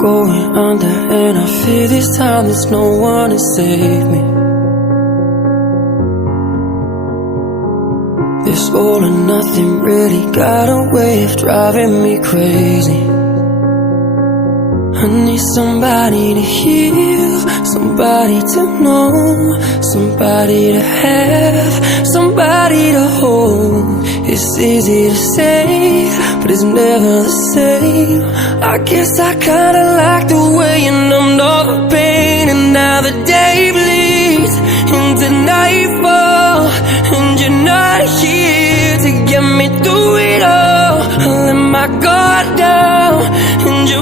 going under, and I fear this time there's no one to save me. This all or nothing really got a way of driving me crazy. I need somebody to heal, somebody to know, somebody to have, somebody to hold. It's easy to say, but it's never the same. I guess I kinda like the way you numbed all the pain, and now the day bleeds into nightfall, and you're not here to get me through it all. I let my guard down, and you